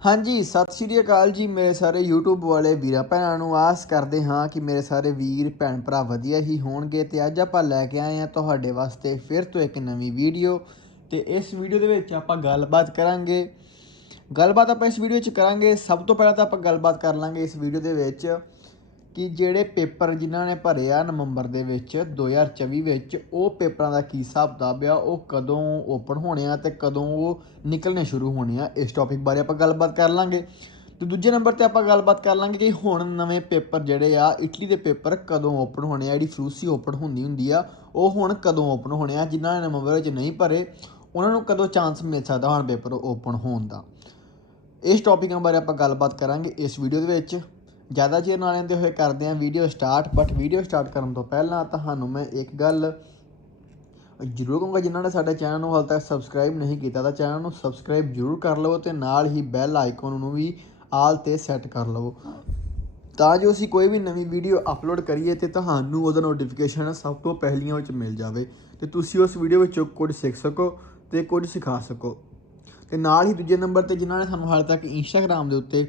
ਹਾਂਜੀ, ਸਤਿ ਸ਼੍ਰੀ ਅਕਾਲ ਜੀ ਮੇਰੇ ਸਾਰੇ YouTube ਵਾਲੇ ਵੀਰਾਂ ਭੈਣਾਂ ਨੂੰ। ਆਸ ਕਰਦੇ ਹਾਂ ਕਿ ਮੇਰੇ ਸਾਰੇ ਵੀਰ, ਭੈਣ ਭਰਾ ਵਧੀਆ ਹੀ ਹੋਣਗੇ ਤੇ ਅੱਜ ਆਪਾਂ ਲੈ ਕੇ ਆਏ ਹਾਂ ਤੁਹਾਡੇ ਵਾਸਤੇ ਫਿਰ ਤੋਂ ਇੱਕ ਨਵੀਂ ਵੀਡੀਓ ਤੇ ਇਸ ਵੀਡੀਓ ਦੇ ਵਿੱਚ ਆਪਾਂ ਗੱਲਬਾਤ ਕਰਾਂਗੇ। ਗੱਲਬਾਤ ਆਪਾਂ ਇਸ ਵੀਡੀਓ 'ਚ ਕਰਾਂਗੇ। ਸਭ ਤੋਂ ਪਹਿਲਾਂ ਤਾਂ ਆਪਾਂ ਗੱਲਬਾਤ ਕਰ ਲਾਂਗੇ ਇਸ ਵੀਡੀਓ ਦੇ ਵਿੱਚ ਕਿ ਜਿਹੜੇ ਪੇਪਰ ਜਿਨ੍ਹਾਂ ਨੇ ਭਰੇ ਆ ਨਵੰਬਰ ਦੇ ਵਿੱਚ 2024 ਵਿੱਚ, ਉਹ ਪੇਪਰਾਂ ਦਾ ਕੀ ਹਿਸਾਬ ਕਿਤਾਬ ਆ, ਉਹ ਕਦੋਂ ਓਪਨ ਹੋਣੇ ਆ ਤੇ ਕਦੋਂ ਉਹ ਨਿਕਲਣੇ ਸ਼ੁਰੂ ਹੋਣੇ ਆ, ਇਸ ਟੌਪਿਕ ਬਾਰੇ ਆਪਾਂ ਗੱਲਬਾਤ ਕਰ ਲਾਂਗੇ। ਤੇ ਦੂਜੇ ਨੰਬਰ ਤੇ ਆਪਾਂ ਗੱਲਬਾਤ ਕਰ ਲਾਂਗੇ ਕਿ ਹੁਣ ਨਵੇਂ ਪੇਪਰ ਜਿਹੜੇ ਆ, ਇਟਲੀ ਦੇ ਪੇਪਰ ਕਦੋਂ ਓਪਨ ਹੋਣੇ ਆ, ਜਿਹੜੀ ਫਲੂਸੀ ਓਪਨ ਹੁੰਦੀ ਹੁੰਦੀ ਆ, ਉਹ ਹੁਣ ਕਦੋਂ ਓਪਨ ਹੋਣੇ ਆ, ਜਿਨ੍ਹਾਂ ਨੇ ਨਵੰਬਰ ਵਿੱਚ ਨਹੀਂ ਭਰੇ, ਉਹਨਾਂ ਨੂੰ ਕਦੋਂ ਚਾਂਸ ਮਿਲ ਸਕਦਾ ਹੁਣ ਪੇਪਰ ਓਪਨ ਹੋਣ ਦਾ। ਇਸ ਟੌਪਿਕਾਂ ਬਾਰੇ ਆਪਾਂ ਗੱਲਬਾਤ ਕਰਾਂਗੇ ਇਸ ਵੀਡੀਓ ਦੇ ਵਿੱਚ। ਜ਼ਿਆਦਾ ਚਿਰ ਨਾਲ ਲੈਂਦੇ ਹੋਏ ਕਰਦੇ ਹਾਂ video start but video start ਕਰਨ ਤੋਂ ਪਹਿਲਾਂ ਤੁਹਾਨੂੰ ਮੈਂ ਇੱਕ ਗੱਲ ਜ਼ਰੂਰ ਕਹੂੰਗਾ, ਜਿਨ੍ਹਾਂ ਨੇ ਸਾਡੇ ਚੈਨਲ ਨੂੰ ਹਾਲ ਤੱਕ ਸਬਸਕ੍ਰਾਈਬ ਨਹੀਂ ਕੀਤਾ ਤਾਂ ਚੈਨਲ ਨੂੰ ਸਬਸਕ੍ਰਾਈਬ ਜ਼ਰੂਰ ਕਰ ਲਵੋ ਤੇ ਨਾਲ ਹੀ ਬੈਲ ਆਈਕਨ ਨੂੰ ਵੀ ਆਲ ਤੇ ਸੈੱਟ ਕਰ ਲਵੋ। ਤਾਂ ਜੋ ਅਸੀਂ ਕੋਈ ਵੀ ਨਵੀਂ ਵੀਡੀਓ ਅਪਲੋਡ ਕਰੀਏ ਤੇ ਤੁਹਾਨੂੰ ਉਹਦਾ ਨੋਟੀਫਿਕੇਸ਼ਨ ਸਭ ਤੋਂ ਪਹਿਲੀਆਂ ਵਿੱਚ ਮਿਲ ਜਾਵੇ ਤੇ ਤੁਸੀਂ ਉਸ ਵੀਡੀਓ ਵਿੱਚੋਂ ਕੁਝ ਸਿੱਖ ਸਕੋ ਤੇ ਕੁਝ ਸਿਖਾ ਸਕੋ। ਤੇ ਨਾਲ ਹੀ ਦੂਜੇ ਨੰਬਰ ਤੇ ਜਿਨ੍ਹਾਂ ਨੇ ਸਾਨੂੰ ਹਾਲੇ ਤੱਕ ਇੰਸਟਾਗ੍ਰam ਦੇ ਉੱਤੇ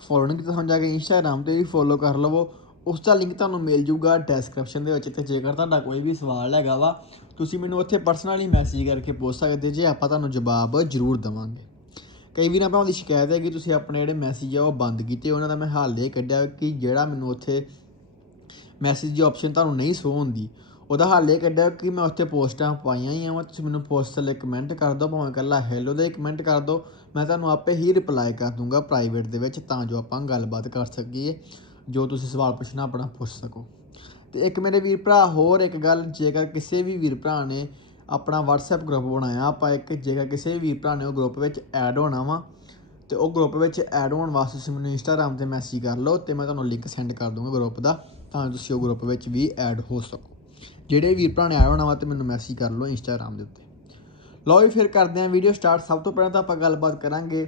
ਫੋਲੋ ਨਹੀਂ ਕੀਤਾ ਤੁਹਾਨੂੰ ਜਾ ਕੇ ਇੰਸਟਾਗ੍ਰam ਤੇ ਵੀ ਫੋਲੋ ਕਰ ਲਵੋ। ਉਸ ਦਾ ਲਿੰਕ ਤੁਹਾਨੂੰ ਮਿਲ ਜੂਗਾ ਡਿਸਕ੍ਰਿਪਸ਼ਨ ਦੇ ਵਿੱਚ ਤੇ ਜੇਕਰ ਤੁਹਾਡਾ ਕੋਈ ਵੀ ਸਵਾਲ ਹੈਗਾ ਵਾ, ਤੁਸੀਂ ਮੈਨੂੰ ਉੱਥੇ ਪਰਸਨਲੀ ਮੈਸੇਜ ਕਰਕੇ ਪੁੱਛ ਸਕਦੇ ਜੇ, ਆਪਾਂ ਤੁਹਾਨੂੰ ਜਵਾਬ ਜ਼ਰੂਰ ਦੇਵਾਂਗੇ। ਕਈ ਵੀਰਾਂ ਭਰਾਵਾਂ ਦੀ ਸ਼ਿਕਾਇਤ ਹੈ ਕਿ ਤੁਸੀਂ ਆਪਣੇ ਜਿਹੜੇ ਮੈਸੇਜ ਆ ਉਹ ਬੰਦ ਕੀਤੇ, ਉਹਨਾਂ ਦਾ ਮੈਂ ਹੱਲ ਇਹ ਕੱਢਿਆ ਕਿ ਜਿਹੜਾ ਮੈਨੂੰ ਉੱਥੇ ਮੈਸੇਜ ਦੀ ਆਪਸ਼ਨ ਤੁਹਾਨੂੰ ਨਹੀਂ ਸ਼ੋ ਹੁੰਦੀ। ਉਹਦਾ ਹੱਲ ਇਹ ਕੱਢਿਆ ਕਿ ਮੈਂ ਉੱਥੇ ਪੋਸਟਾਂ ਪਾਈਆਂ ਹੀ ਆ ਤੁਸੀਂ ਮੈਨੂੰ ਪੋਸਟ ਥੱਲੇ ਕਮੈਂਟ ਕਰ ਦਿਓ, ਭਾਵੇਂ ਇਕੱਲਾ ਹੈਲੋ ਦਾ ਹੀ ਕਮੈਂਟ ਕਰ ਦਿਓ। ਮੈਂ ਤੁਹਾਨੂੰ ਆਪੇ ਹੀ ਰਿਪਲਾਈ ਕਰ ਦੂੰਗਾ ਪ੍ਰਾਈਵੇਟ ਦੇ ਵਿੱਚ, ਤਾਂ ਜੋ ਆਪਾਂ ਗੱਲਬਾਤ ਕਰ ਸਕੀਏ, ਜੋ ਤੁਸੀਂ ਸਵਾਲ ਪੁੱਛਣਾ ਆਪਣਾ ਪੁੱਛ ਸਕੋ। ਤੇ ਇੱਕ ਮੇਰੇ ਵੀਰ ਭਰਾ, ਹੋਰ ਇੱਕ ਗੱਲ, ਜੇਕਰ ਕਿਸੇ ਵੀ ਵੀਰ ਭਰਾ ਨੇ ਆਪਣਾ WhatsApp ਗਰੁੱਪ ਬਣਾਇਆ, ਆਪਾਂ ਇੱਕ ਜੇਕਰ ਕਿਸੇ ਵੀ ਵੀਰ ਭਰਾ ਨੇ ਉਹ ਗਰੁੱਪ ਵਿੱਚ ਐਡ ਹੋਣਾ ਵਾ, ਤੇ ਉਹ ਗਰੁੱਪ ਵਿੱਚ ਐਡ ਹੋਣ ਵਾਸਤੇ ਤੁਸੀਂ ਮੈਨੂੰ ਇੰਸਟਾਗ੍ਰam ਤੇ ਮੈਸੇਜ ਕਰ ਲਓ, ਤੇ ਮੈਂ ਤੁਹਾਨੂੰ ਲਿੰਕ ਸੈਂਡ ਕਰ ਦੂੰਗਾ ਗਰੁੱਪ ਦਾ, ਤਾਂ ਤੁਸੀਂ ਉਹ ਗਰੁੱਪ ਵਿੱਚ ਵੀ ਐਡ ਹੋ ਸਕੋ। ਜਿਹੜੇ ਵੀਰ ਭਰਾ ਨੇ ਆਇਆ ਹੋਣਾ ਵਾ ਤੇ ਮੈਨੂੰ ਮੈਸੇਜ ਕਰ ਲਓ ਇੰਸਟਾਗ੍ਰam ਦੇ ਉੱਤੇ। ਲਓ ਜੀ, ਫਿਰ ਕਰਦੇ ਹਾਂ ਵੀਡੀਓ ਸਟਾਰਟ ਸਭ ਤੋਂ ਪਹਿਲਾਂ ਤਾਂ ਆਪਾਂ ਗੱਲਬਾਤ ਕਰਾਂਗੇ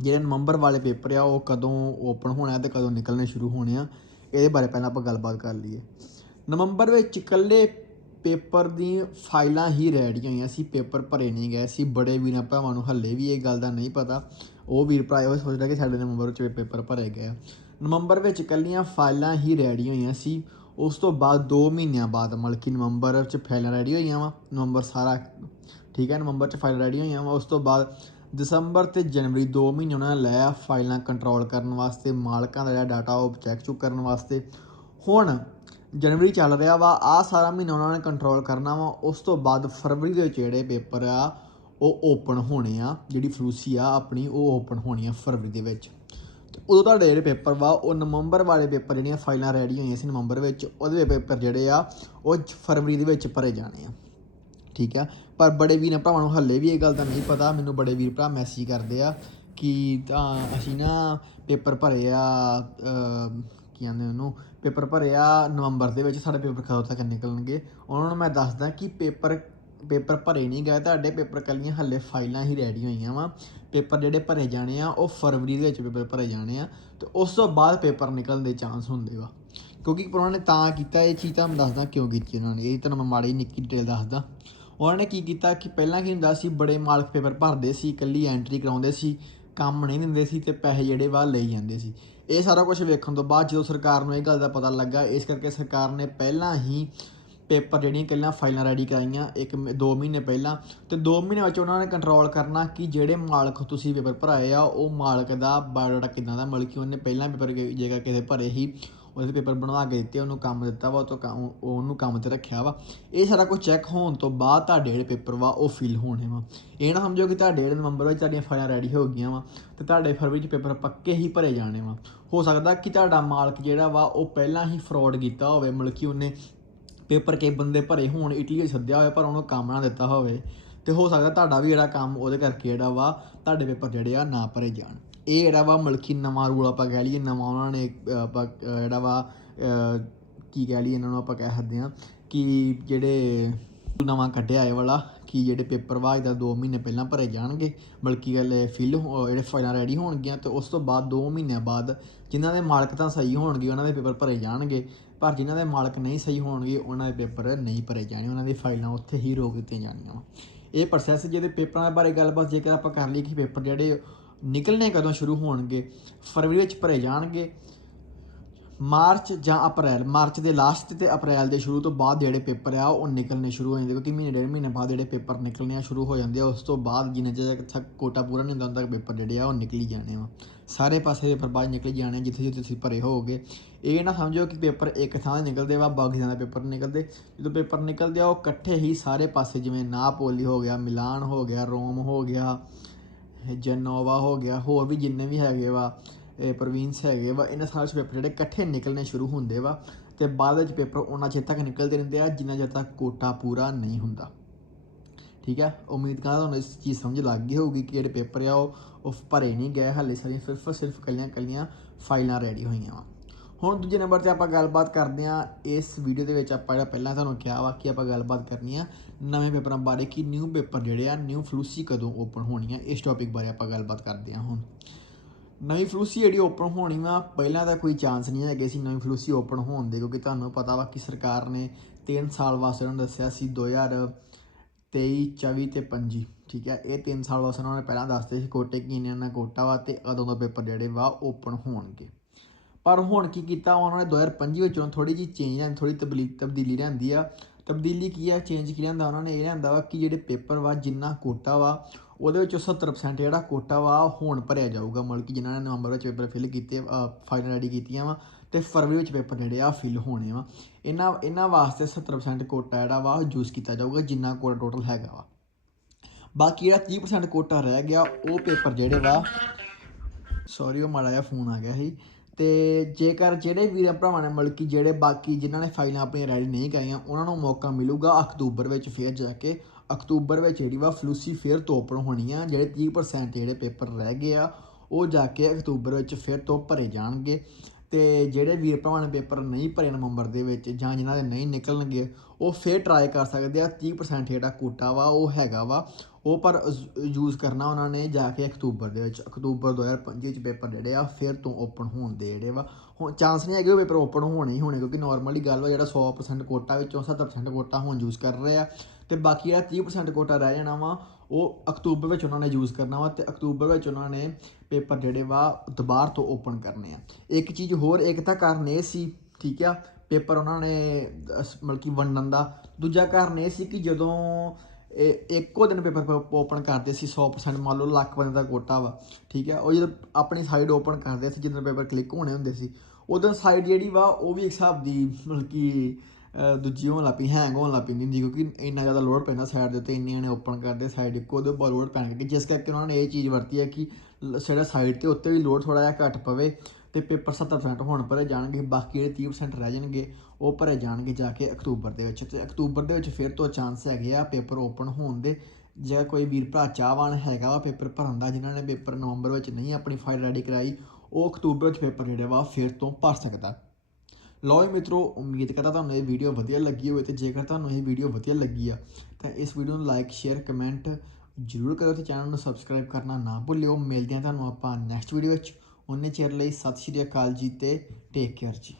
ਜਿਹੜੇ ਨਵੰਬਰ ਵਾਲੇ ਪੇਪਰ ਆ, ਉਹ ਕਦੋਂ ਓਪਨ ਹੋਣਾ ਤੇ ਕਦੋਂ ਨਿਕਲਣੇ ਸ਼ੁਰੂ ਹੋਣੇ ਆ। ਇਹਦੇ ਬਾਰੇ ਪਹਿਲਾਂ ਆਪਾਂ ਗੱਲਬਾਤ ਕਰ ਲਈਏ। ਨਵੰਬਰ ਵਿੱਚ ਇਕੱਲੇ ਪੇਪਰ ਦੀ ਫਾਈਲਾਂ ਹੀ ਰੈਡੀ ਹੋਈਆਂ ਸੀ, ਪੇਪਰ ਭਰੇ ਨਹੀਂ ਗਏ ਸੀ। ਬੜੇ ਵੀਰਾਂ ਭਰਾਵਾਂ ਨੂੰ ਹੱਲੇ ਵੀ ਇਹ ਗੱਲ ਦਾ ਨਹੀਂ ਪਤਾ। ਉਹ ਵੀਰ ਭਰਾ ਇਹ ਸੋਚਦਾ ਕਿ ਸਾਡੇ ਨਵੰਬਰ ਵਿੱਚ ਪੇਪਰ ਭਰੇ ਗਏ ਆ। ਨਵੰਬਰ ਵਿੱਚ ਇਕੱਲੀਆਂ ਫਾਈਲਾਂ ਹੀ ਰੈਡੀ ਹੋਈਆਂ ਸੀ। ਉਸ ਤੋਂ ਬਾਅਦ 2 ਮਹੀਨਿਆਂ ਬਾਅਦ ਮਤਲਬ ਕਿ ਨਵੰਬਰ ਵਿੱਚ ਫਾਈਲਾਂ ਰੈਡੀ ਹੋਈਆਂ ਵਾ, ਨਵੰਬਰ ਸਾਰਾ ਠੀਕ ਹੈ, ਨਵੰਬਰ 'ਚ ਫਾਈਲ ਰੈਡੀ ਹੋਈਆਂ ਵਾ, ਉਸ ਤੋਂ ਬਾਅਦ ਦਸੰਬਰ ਤੇ ਜਨਵਰੀ 2 ਮਹੀਨੇ ਉਹਨਾਂ ਨੇ ਲਿਆ ਫਾਈਲਾਂ ਕੰਟਰੋਲ ਕਰਨ ਵਾਸਤੇ, ਮਾਲਕਾਂ ਦਾ ਜਿਹੜਾ ਡਾਟਾ ਉਹ ਚੈੱਕ ਚੁੱਕ ਕਰਨ ਵਾਸਤੇ। ਹੁਣ ਜਨਵਰੀ ਚੱਲ ਰਿਹਾ ਵਾ ਆ ਸਾਰਾ ਮਹੀਨਾ ਉਹਨਾਂ ਨੇ ਕੰਟਰੋਲ ਕਰਨਾ ਵਾ, ਉਸ ਤੋਂ ਬਾਅਦ ਫਰਵਰੀ ਦੇ ਵਿੱਚ ਜਿਹੜੇ ਪੇਪਰ ਆ, ਉਹ ਓਪਨ ਹੋਣੇ ਆ, ਜਿਹੜੀ ਫਲੂਸੀ ਆ ਆਪਣੀ, ਉਹ ਓਪਨ ਹੋਣੀ ਆ ਫਰਵਰੀ ਦੇ ਵਿੱਚ। ਉਦੋਂ ਤੁਹਾਡੇ ਜਿਹੜੇ ਪੇਪਰ ਵਾ, ਉਹ ਨਵੰਬਰ ਵਾਲੇ ਪੇਪਰ ਜਿਹੜੀਆਂ ਫਾਈਲਾਂ ਰੈਡੀ ਹੋਈਆਂ ਸੀ ਨਵੰਬਰ ਵਿੱਚ, ਉਹਦੇ ਪੇਪਰ ਜਿਹੜੇ ਆ, ਉਹ ਫਰਵਰੀ ਦੇ ਵਿੱਚ ਭਰੇ ਜਾਣੇ ਆ। ਠੀਕ ਆ? ਪਰ ਬੜੇ ਵੀਰ ਭਰਾਵਾਂ ਨੂੰ ਹੱਲੇ ਵੀ ਇਹ ਗੱਲ ਦਾ ਨਹੀਂ ਪਤਾ, ਮੈਨੂੰ ਬੜੇ ਵੀਰ ਭਰਾ ਮੈਸੇਜ ਕਰਦੇ ਆ ਕਿ ਤਾਂ ਅਸੀਂ ਨਾ ਪੇਪਰ ਭਰੇ ਆ ਕੀ ਕਹਿੰਦੇ ਉਹਨੂੰ, ਪੇਪਰ ਭਰੇ ਆ ਨਵੰਬਰ ਦੇ ਵਿੱਚ, ਸਾਡੇ ਪੇਪਰ ਕਦੋਂ ਤੱਕ ਨਿਕਲਣਗੇ? ਉਹਨਾਂ ਨੂੰ ਮੈਂ ਦੱਸਦਾ ਕਿ ਪੇਪਰ ਪੇਪਰ ਭਰੇ ਨਹੀਂ ਗਏ, ਤੁਹਾਡੇ ਪੇਪਰ ਕੱਲੀਆਂ ਹੱਲੇ ਫਾਈਲਾਂ ਹੀ ਰੈਡੀ ਹੋਈਆਂ ਵਾ। ਪੇਪਰ ਜਿਹੜੇ ਭਰੇ ਜਾਣੇ ਆ, ਉਹ ਫਰਵਰੀ ਦੇ ਵਿੱਚ ਪੇਪਰ ਭਰੇ ਜਾਣੇ ਆ ਤੇ ਉਸ ਤੋਂ ਬਾਅਦ ਪੇਪਰ ਨਿਕਲਣ ਦੇ ਚਾਂਸ ਹੁੰਦੇ ਵਾ। ਕਿਉਂਕਿ ਉਹਨਾਂ ਨੇ ਤਾਂ ਕੀਤਾ, ਇਹ ਚੀਜ਼ ਤਾਂ ਮੈਂ ਦੱਸਦਾ ਕਿਉਂ ਕੀਤੀ ਉਹਨਾਂ ਨੇ, ਇਹ ਤਾਂ ਮੈਂ ਮਾੜੀ ਨਿੱਕੀ ਡਿਟੇਲ ਦੱਸਦਾ। ਉਹਨਾਂ ਨੇ ਕੀ ਕੀਤਾ ਕਿ ਪਹਿਲਾਂ ਕੀ ਹੁੰਦਾ ਸੀ, ਬੜੇ ਮਾਲਕ ਪੇਪਰ ਭਰਦੇ ਸੀ, ਇਕੱਲੀ ਐਂਟਰੀ ਕਰਾਉਂਦੇ ਸੀ, ਕੰਮ ਨਹੀਂ ਦਿੰਦੇ ਸੀ ਤੇ ਪੈਸੇ ਜਿਹੜੇ ਵਾ ਲਈ ਜਾਂਦੇ ਸੀ। ਇਹ ਸਾਰਾ ਕੁਝ ਵੇਖਣ ਤੋਂ ਬਾਅਦ ਜਦੋਂ ਸਰਕਾਰ ਨੂੰ ਇਹ ਗੱਲ ਦਾ ਪਤਾ ਲੱਗਾ, ਇਸ ਕਰਕੇ ਸਰਕਾਰ ਨੇ ਪਹਿਲਾਂ ਹੀ ਪੇਪਰ ਜਿਹੜੀਆਂ ਕੱਲਾਂ ਫਾਈਲਾਂ ਰੈਡੀ ਕਰਾਈਆਂ ਇੱਕ 2 ਮਹੀਨੇ ਪਹਿਲਾਂ ਤੇ 2 ਮਹੀਨੇ ਵਿੱਚ ਉਹਨਾਂ ਨੇ ਕੰਟਰੋਲ ਕਰਨਾ ਕਿ ਜਿਹੜੇ ਮਾਲਕ ਤੁਸੀਂ ਪੇਪਰ ਭਰਾਏ ਆ, ਉਹ ਮਾਲਕ ਦਾ ਬਾਇਓਡਾਟਾ ਕਿੰਨਾ ਦਾ ਮਤਲਬ ਕਿ ਉਹਨੇ ਪਹਿਲਾਂ ਪੇਪਰ ਜੇਗਾ ਕਿਸੇ ਭਰੇ ਹੀ ਉਹਦੇ ਪੇਪਰ ਬਣਵਾ ਕੇ ਦਿੱਤੇ, ਉਹਨੂੰ ਕੰਮ ਦਿੱਤਾ ਵਾ, ਉਹ ਤੋਂ ਕੰਮ- ਉਹਨੂੰ ਕੰਮ ਤੇ ਰੱਖਿਆ ਵਾ। ਇਹ ਸਾਰਾ ਕੁਝ ਚੈੱਕ ਹੋਣ ਤੋਂ ਬਾਅਦ ਤੁਹਾਡੇ ਜਿਹੜੇ ਪੇਪਰ ਵਾ, ਉਹ ਫਿਲ ਹੋਣੇ ਵਾ। ਇਹ ਨਾ ਸਮਝੋ ਕਿ ਤੁਹਾਡੇ ਜਿਹੜੇ ਨਵੰਬਰ ਵਿੱਚ ਤੁਹਾਡੀਆਂ ਫਾਈਲਾਂ ਰੈਡੀ ਹੋ ਗਈਆਂ ਵਾ ਤੇ ਤੁਹਾਡੇ ਫਰਵਰੀ 'ਚ ਪੇਪਰ ਪੱਕੇ ਹੀ ਭਰੇ ਜਾਣੇ ਵਾ। ਹੋ ਸਕਦਾ ਕਿ ਤੁਹਾਡਾ ਮਾਲਕ ਜਿਹੜਾ ਵਾ, ਉਹ ਪਹਿਲਾਂ ਹੀ ਫਰਾਡ ਕੀਤਾ ਹੋਵੇ, ਮਤਲਬ ਕਿ ਉਹਨੇ ਪੇਪਰ ਕੇ ਬੰਦੇ ਭਰੇ ਹੋਣ ਇਟਲੀ ਵਿੱਚ ਸੱਦਿਆ ਹੋਵੇ, ਪਰ ਉਹਨੂੰ ਕੰਮ ਨਾ ਦਿੱਤਾ ਹੋਵੇ, ਤੇ ਹੋ ਸਕਦਾ ਤੁਹਾਡਾ ਵੀ ਜਿਹੜਾ ਕੰਮ ਉਹਦੇ ਕਰਕੇ ਜਿਹੜਾ ਵਾ ਤੁਹਾਡੇ ਪੇਪਰ ਜਿਹੜੇ ਆ ਨਾ ਭਰੇ ਜਾਣ। ਇਹ ਜਿਹੜਾ ਵਾ ਮਲਕੀ ਨਵਾਂ ਰੂਲ ਆਪਾਂ ਕਹਿ ਲਈਏ, ਨਵਾਂ ਉਹਨਾਂ ਨੇ ਆਪਾਂ ਜਿਹੜਾ ਵਾ ਕੀ ਕਹਿ ਲਈਏ ਇਹਨਾਂ ਨੂੰ ਆਪਾਂ ਕਹਿ ਸਕਦੇ ਹਾਂ, ਕਿ ਜਿਹੜੇ ਨਵਾਂ ਕੱਢਿਆ ਇਹ ਵਾਲਾ ਕਿ ਜਿਹੜੇ ਪੇਪਰ ਵਾ ਇਹਦਾ 2 ਮਹੀਨੇ ਪਹਿਲਾਂ ਭਰੇ ਜਾਣਗੇ, ਬਲਕਿ ਗੱਲ ਫਿਲ ਜਿਹੜੇ ਫਾਈਲਾਂ ਰੈਡੀ ਹੋਣਗੀਆਂ ਤੇ ਉਸ ਤੋਂ ਬਾਅਦ 2 ਮਹੀਨਿਆਂ ਬਾਅਦ ਜਿਨ੍ਹਾਂ ਦੇ ਮਾਲਕ ਤਾਂ ਸਹੀ ਹੋਣਗੇ, ਉਹਨਾਂ ਦੇ ਪੇਪਰ ਭਰੇ ਜਾਣਗੇ, ਪਰ ਜਿਨ੍ਹਾਂ ਦੇ ਮਾਲਕ ਨਹੀਂ ਸਹੀ ਹੋਣਗੇ, ਉਹਨਾਂ ਦੇ ਪੇਪਰ ਨਹੀਂ ਭਰੇ ਜਾਣੇ, ਉਹਨਾਂ ਦੀ ਫਾਈਲਾਂ ਉੱਥੇ ਹੀ ਰੋਕ ਦਿੱਤੀਆਂ ਜਾਣੀਆਂ ਵਾ। ਇਹ ਪ੍ਰੋਸੈਸ ਜਿਹਦੇ ਪੇਪਰਾਂ ਦੇ ਬਾਰੇ ਗੱਲਬਾਤ ਜੇਕਰ ਆਪਾਂ ਕਰ ਲਈ ਕਿ ਪੇਪਰ ਜਿਹੜੇ ਨਿਕਲਣੇ ਕਦੋਂ ਸ਼ੁਰੂ ਹੋਣਗੇ, ਫਰਵਰੀ ਵਿੱਚ ਭਰੇ ਜਾਣਗੇ ਮਾਰਚ ਜਾਂ ਅਪ੍ਰੈਲ, ਮਾਰਚ ਦੇ ਲਾਸਟ ਤੇ ਅਪ੍ਰੈਲ ਦੇ ਸ਼ੁਰੂ ਤੋਂ ਬਾਅਦ ਜਿਹੜੇ ਪੇਪਰ ਆ, ਉਹ ਨਿਕਲਣੇ ਸ਼ੁਰੂ ਹੋ ਜਾਂਦੇ ਕਿਉਂਕਿ ਮਹੀਨੇ, ਡੇਢ ਮਹੀਨੇ ਬਾਅਦ ਜਿਹੜੇ ਪੇਪਰ ਨਿਕਲਣੇ ਸ਼ੁਰੂ ਹੋ ਜਾਂਦੇ ਆ, ਉਸ ਤੋਂ ਬਾਅਦ ਜਿੰਨੇ ਚਿਰ ਤੱਕ ਕੋਟਾ ਪੂਰਾ ਨਹੀਂ ਹੁੰਦਾ ਉਦੋਂ ਤੱਕ ਪੇਪਰ ਜਿਹੜੇ ਆ, ਉਹ ਨਿਕਲੀ ਜਾਣੇ ਵਾ ਸਾਰੇ ਪਾਸੇ ਪੇਪਰ ਬਾਅਦ ਨਿਕਲੀ ਜਾਣੇ ਜਿੱਥੇ ਜਿੱਥੇ ਤੁਸੀਂ ਭਰੇ ਹੋਗੇ ਇਹ ਨਾ ਸਮਝੋ ਕਿ ਪੇਪਰ ਇੱਕ ਥਾਂ ਨਿਕਲਦੇ ਵਾ ਬਾਕੀ ਥਾਂ ਦਾ ਪੇਪਰ ਨਿਕਲਦੇ। ਜਦੋਂ ਪੇਪਰ ਨਿਕਲਦੇ ਆ, ਉਹ ਇਕੱਠੇ ਹੀ ਸਾਰੇ ਪਾਸੇ ਜਿਵੇਂ ਨਾਪੋਲੀ ਹੋ ਗਿਆ, ਮਿਲਾਨ ਹੋ ਗਿਆ, ਰੋਮ ਹੋ ਗਿਆ, ਜਨੋਵਾ ਹੋ ਗਿਆ, ਹੋਰ ਵੀ ਜਿੰਨੇ ਵੀ ਹੈਗੇ ਵਾ ਪ੍ਰੋਵਿੰਸ ਹੈਗੇ ਵਾ, ਇਹਨਾਂ ਸਾਰੇ ਪੇਪਰ ਜਿਹੜੇ ਇਕੱਠੇ ਨਿਕਲਣੇ ਸ਼ੁਰੂ ਹੁੰਦੇ ਵਾ ਤੇ ਬਾਅਦ ਵਿੱਚ ਪੇਪਰ ਉਹਨਾਂ ਚਿਰ ਤੱਕ ਨਿਕਲਦੇ ਰਹਿੰਦੇ ਆ, ਜਿੰਨਾ ਚਿਰ ਤੱਕ ਕੋਟਾ ਪੂਰਾ ਨਹੀਂ ਹੁੰਦਾ। ਠੀਕ ਹੈ ਉਮੀਦ ਕਰਦਾ ਤੁਹਾਨੂੰ ਇਸ ਚੀਜ਼ ਸਮਝ ਲੱਗ ਗਈ ਹੋਊਗੀ ਕਿ ਜਿਹੜੇ ਪੇਪਰ ਆ ਉਹ ਉਹ ਭਰੇ ਨਹੀਂ ਗਏ, ਹਾਲੇ ਸਾਰੀਆਂ ਸਿਰਫ ਸਿਰਫ ਕੱਲੀਆਂ ਕੱਲੀਆਂ ਫਾਈਲਾਂ ਰੈਡੀ ਹੋਈਆਂ ਵਾ। ਹੁਣ ਦੂਜੇ ਨੰਬਰ ਤੇ ਆਪਾਂ ਗੱਲਬਾਤ ਕਰਦੇ ਆ ਇਸ ਵੀਡੀਓ ਦੇ ਵਿੱਚ ਆਪਾਂ ਜਿਹੜਾ ਪਹਿਲਾਂ ਤੁਹਾਨੂੰ ਕਿਹਾ ਵਾ ਕਿ ਆਪਾਂ ਗੱਲਬਾਤ ਕਰਨੀ ਆ ਨਵੇਂ ਪੇਪਰਾਂ ਬਾਰੇ ਕਿ ਨਿਊ ਪੇਪਰ ਜਿਹੜੇ ਆ ਨਿਊ ਫਲੂਸੀ ਕਦੋਂ ਓਪਨ ਹੋਣੀ ਆ ਇਸ ਟੌਪਿਕ ਬਾਰੇ ਆਪਾਂ ਗੱਲਬਾਤ ਕਰਦੇ ਆ ਹੁਣ। ਨਵੀਂ ਫਲੂਸੀ ਜਿਹੜੀ ਓਪਨ ਹੋਣੀ ਵਾ, ਪਹਿਲਾਂ ਤਾਂ ਕੋਈ ਚਾਂਸ ਨਹੀਂ ਹੈਗੇ ਸੀ ਨਵੀਂ ਫਲੂਸੀ ਓਪਨ ਹੋਣ ਦੇ, ਕਿਉਂਕਿ ਤੁਹਾਨੂੰ ਪਤਾ ਵਾ ਕਿ ਸਰਕਾਰ ਨੇ 3 ਸਾਲ ਵਾਸਤੇ ਉਹਨਾਂ ਨੂੰ ਦੱਸਿਆ ਸੀ 2023 24 ਤੇ 25 ਠੀਕ ਹੈ? ਇਹ 3 ਸਾਲ ਵਾਸਤੇ ਉਹਨਾਂ ਨੇ ਪਹਿਲਾਂ ਦੱਸਦੇ ਸੀ ਕੋਟੇ ਕੀ ਨੇ ਨਾ ਕੋਟਾ ਵਾ ਤੇ ਉਦੋਂ ਦਾ ਪੇਪਰ ਜਿਹੜੇ ਵਾ ਓਪਨ ਹੋਣਗੇ। ਪਰ ਹੁਣ ਕੀ ਕੀਤਾ ਉਹਨਾਂ ਨੇ 2025 ਵਿੱਚੋਂ ਥੋੜੀ ਜਿਹੀ ਚੇਂਜ ਆਂ ਥੋੜੀ ਤਬਦੀਲੀ ਤਬਦੀਲੀ ਲਿਆਂਦੀ ਆ। ਤਬਦੀਲੀ ਕੀ ਆ? ਚੇਂਜ ਕੀ ਲਿਆਂਦਾ ਉਹਨਾਂ ਨੇ ਇਹ ਲਿਆਂਦਾ ਵਾ ਕਿ ਜਿਹੜੇ ਪੇਪਰ ਵਾ, ਜਿੰਨਾ ਕੋਟਾ ਵਾ ਉਹਦੇ ਵਿੱਚੋਂ 70% ਜਿਹੜਾ ਕੋਟਾ ਵਾ, ਉਹ ਹੁਣ ਭਰਿਆ ਜਾਊਗਾ। ਮਤਲਬ ਕਿ ਜਿਨ੍ਹਾਂ ਨੇ ਨਵੰਬਰ ਵਿੱਚ ਪੇਪਰ ਫਿਲ ਕੀਤੇ ਫਾਈਨਲ ਰੈਡੀ ਕੀਤੀਆਂ ਵਾ ਤੇ ਫਰਵਰੀ ਵਿੱਚ ਪੇਪਰ ਜਿਹੜੇ ਆ ਫਿਲ ਹੋਣੇ ਵਾ। ਇਹਨਾਂ ਇਹਨਾਂ ਵਾਸਤੇ 70% ਕੋਟਾ ਜਿਹੜਾ ਵਾ, ਉਹ ਯੂਜ਼ ਕੀਤਾ ਜਾਊਗਾ, ਜਿੰਨਾ ਕੋਟਾ ਟੋਟਲ ਹੈਗਾ ਵਾ। ਬਾਕੀ ਜਿਹੜਾ 30% ਕੋਟਾ ਰਹਿ ਗਿਆ, ਉਹ ਪੇਪਰ ਜਿਹੜੇ ਵਾ ਸੌਰੀ ਉਹ ਮਾੜਾ ਜਿਹਾ ਫੋਨ ਆ ਗਿਆ ਸੀ। ਤੇ ਜੇਕਰ ਜਿਹੜੇ ਵੀਰਾਂ ਭਰਾਵਾਂ ਨੇ, ਮਤਲਬ ਕਿ ਜਿਹੜੇ ਬਾਕੀ ਜਿਨ੍ਹਾਂ ਨੇ ਫਾਈਲਾਂ ਆਪਣੀਆਂ ਰੈਡੀ ਨਹੀਂ ਕਰਾਈਆਂ, ਉਹਨਾਂ ਨੂੰ ਮੌਕਾ ਮਿਲੂਗਾ ਅਕਤੂਬਰ ਵਿੱਚ ਫੇਰ ਜਾ ਕੇ ਅਕਤੂਬਰ ਵਿੱਚ ਜਿਹੜੀ ਵਾ ਫਲੂਸੀ ਫੇਰ ਤੋਂ ਓਪਨ ਹੋਣੀ ਆ, ਜਿਹੜੇ 30% ਜਿਹੜੇ ਪੇਪਰ ਰਹਿ ਗਏ ਆ, ਉਹ ਜਾ ਕੇ ਅਕਤੂਬਰ ਵਿੱਚ ਫਿਰ ਤੋਂ ਭਰੇ ਜਾਣਗੇ ਤੇ ਜਿਹੜੇ ਵੀਰ ਭਰਾਵਾਂ ਨੇ ਪੇਪਰ ਨਹੀਂ ਭਰੇ ਨਵੰਬਰ ਦੇ ਵਿੱਚ ਜਾਂ ਜਿਨ੍ਹਾਂ ਦੇ ਨਹੀਂ ਨਿਕਲਣਗੇ, ਉਹ ਫੇਰ ਟਰਾਈ ਕਰ ਸਕਦੇ ਆ। 30% ਜਿਹੜਾ ਕੋਟਾ ਵਾ, ਉਹ ਹੈਗਾ ਵਾ, ਉਹ ਪਰ ਯੂਜ਼ ਕਰਨਾ ਉਹਨਾਂ ਨੇ ਜਾ ਕੇ ਅਕਤੂਬਰ ਦੇ ਵਿੱਚ। ਅਕਤੂਬਰ 2025 ਵਿੱਚ ਪੇਪਰ ਜਿਹੜੇ ਆ, ਫਿਰ ਤੋਂ ਓਪਨ ਹੋਣ ਦੇ ਜਿਹੜੇ ਵਾ। ਹੁਣ ਚਾਂਸ ਨਹੀਂ ਹੈਗੇ ਉਹ ਪੇਪਰ ਓਪਨ ਹੋਣੇ ਹੀ ਹੋਣੇ, ਕਿਉਂਕਿ ਨਾਰਮਲੀ ਗੱਲ ਵਾ ਜਿਹੜਾ 100% ਕੋਟਾ ਵਿੱਚੋਂ 70% ਕੋਟਾ ਹੁਣ ਯੂਜ਼ ਕਰ ਰਹੇ ਆ। ਤੇ ਬਾਕੀ ਜਿਹੜਾ 30% ਕੋਟਾ ਰਹਿ ਜਾਣਾ ਵਾ, ਉਹ ਅਕਤੂਬਰ ਵਿੱਚ ਉਹਨਾਂ ਨੇ ਯੂਜ਼ ਕਰਨਾ ਵਾ ਤੇ ਅਕਤੂਬਰ ਵਿੱਚ ਉਹਨਾਂ ਨੇ ਪੇਪਰ ਜਿਹੜੇ ਵਾ ਦੁਬਾਰ ਤੋਂ ਓਪਨ ਕਰਨੇ ਆ। ਇੱਕ ਚੀਜ਼ ਹੋਰ, ਇੱਕ ਤਾਂ ਕਾਰਨ ਇਹ ਸੀ, ਠੀਕ ਆ, ਪੇਪਰ ਉਹਨਾਂ ਨੇ ਮਤਲਬ ਕਿ ਵੰਡਣ ਦਾ। ਦੂਜਾ ਕਾਰਨ ਇਹ ਸੀ ਕਿ ਜਦੋਂ ਇਹ ਇੱਕੋ ਦਿਨ ਪੇਪਰ ਓਪਨ ਕਰਦੇ ਸੀ 100% ਮੰਨ ਲਓ ਲੱਖ ਬੰਦੇ ਦਾ ਕੋਟਾ ਵਾ, ਠੀਕ ਹੈ ਉਹ ਜਦੋਂ ਆਪਣੀ ਸਾਈਡ ਓਪਨ ਕਰਦੇ ਸੀ ਜਦੋਂ ਪੇਪਰ ਕਲਿੱਕ ਹੋਣੇ ਹੁੰਦੇ ਸੀ, ਉਦੋਂ ਸਾਈਡ ਜਿਹੜੀ ਵਾ, ਉਹ ਵੀ ਇੱਕ ਹਿਸਾਬ ਦੀ ਮਤਲਬ ਕਿ ਦੂਜੀ ਹੋਣ ਲੱਪੀ, ਹੈਂਗ ਹੋਣ ਲੱਪੀ ਹੁੰਦੀ ਕਿਉਂਕਿ ਇੰਨਾ ਜ਼ਿਆਦਾ ਲੋਡ ਪੈਂਦਾ ਸਾਈਡ ਦੇ ਉੱਤੇ ਇੰਨੀਆਂ ਨੇ ਓਪਨ ਕਰਦੇ ਸਾਈਡ ਇੱਕੋ ਦੇ ਉੱਪਰ ਲੋਡ ਪੈਣ ਕਰਕੇ। ਜਿਸ ਕਰਕੇ ਉਹਨਾਂ ਨੇ ਇਹ ਚੀਜ਼ ਵਰਤੀ ਹੈ ਕਿ ਲ- ਜਿਹੜਾ ਸਾਈਡ ਤੇ ਉੱਤੇ ਵੀ ਲੋਡ ਥੋੜਾ ਜਿਹਾ ਘੱਟ ਪਵੇ ਤੇ ਪੇਪਰ 70% ਹੁਣ ਭਰੇ ਜਾਣਗੇ, ਬਾਕੀ ਜਿਹੜੇ 30% ਰਹਿ ਜਾਣਗੇ, ਉਹ ਭਰੇ ਜਾਣਗੇ ਜਾ ਕੇ ਅਕਤੂਬਰ ਦੇ ਵਿੱਚ। ਤੇ ਅਕਤੂਬਰ ਦੇ ਵਿੱਚ ਫਿਰ ਤੋਂ ਚਾਂਸ ਹੈਗੇ ਆ ਪੇਪਰ ਓਪਨ ਹੋਣ ਦੇ। ਜੇ ਕੋਈ ਵੀਰ ਭਰਾ ਚਾਹਵਾਨ ਹੈਗਾ ਵਾ ਪੇਪਰ ਭਰਨ ਦਾ, ਜਿਨ੍ਹਾਂ ਨੇ ਪੇਪਰ ਨਵੰਬਰ ਵਿੱਚ ਨਹੀਂ ਆਪਣੀ ਫਾਈਲ ਰੈਡੀ ਕਰਾਈ, ਉਹ ਅਕਤੂਬਰ ਵਿੱਚ ਪੇਪਰ ਜਿਹੜੇ ਵਾ ਫਿਰ ਤੋਂ ਭਰ ਸਕਦਾ। ਲਓ ਜੀ ਮਿੱਤਰੋ, ਉਮੀਦ ਕਰਦਾ ਤੁਹਾਨੂੰ ਇਹ ਵੀਡੀਓ ਵਧੀਆ ਲੱਗੀ ਹੋਵੇ ਤੇ ਜੇਕਰ ਤੁਹਾਨੂੰ ਇਹ ਵੀਡੀਓ ਵਧੀਆ ਲੱਗੀ ਆ, ਤਾਂ ਇਸ ਵੀਡੀਓ ਨੂੰ ਲਾਈਕ ਸ਼ੇਅਰ ਕਮੈਂਟ ਜ਼ਰੂਰ ਕਰੋ ਤੇ ਚੈਨਲ ਨੂੰ ਸਬਸਕ੍ਰਾਈਬ ਕਰਨਾ ਨਾ ਭੁੱਲਿਓ। ਮਿਲਦੇ ਹਾਂ ਤੁਹਾਨੂੰ ਆਪਾਂ ਨੈਕਸਟ ਵੀਡੀਓ ਵਿੱਚ। ਉਹਨੇ ਚਿਰ ਲਈ ਸਤਿ ਸ਼੍ਰੀ ਅਕਾਲ ਜੀ ਤੇ ਟੇਕ ਕੇਅਰ ਜੀ।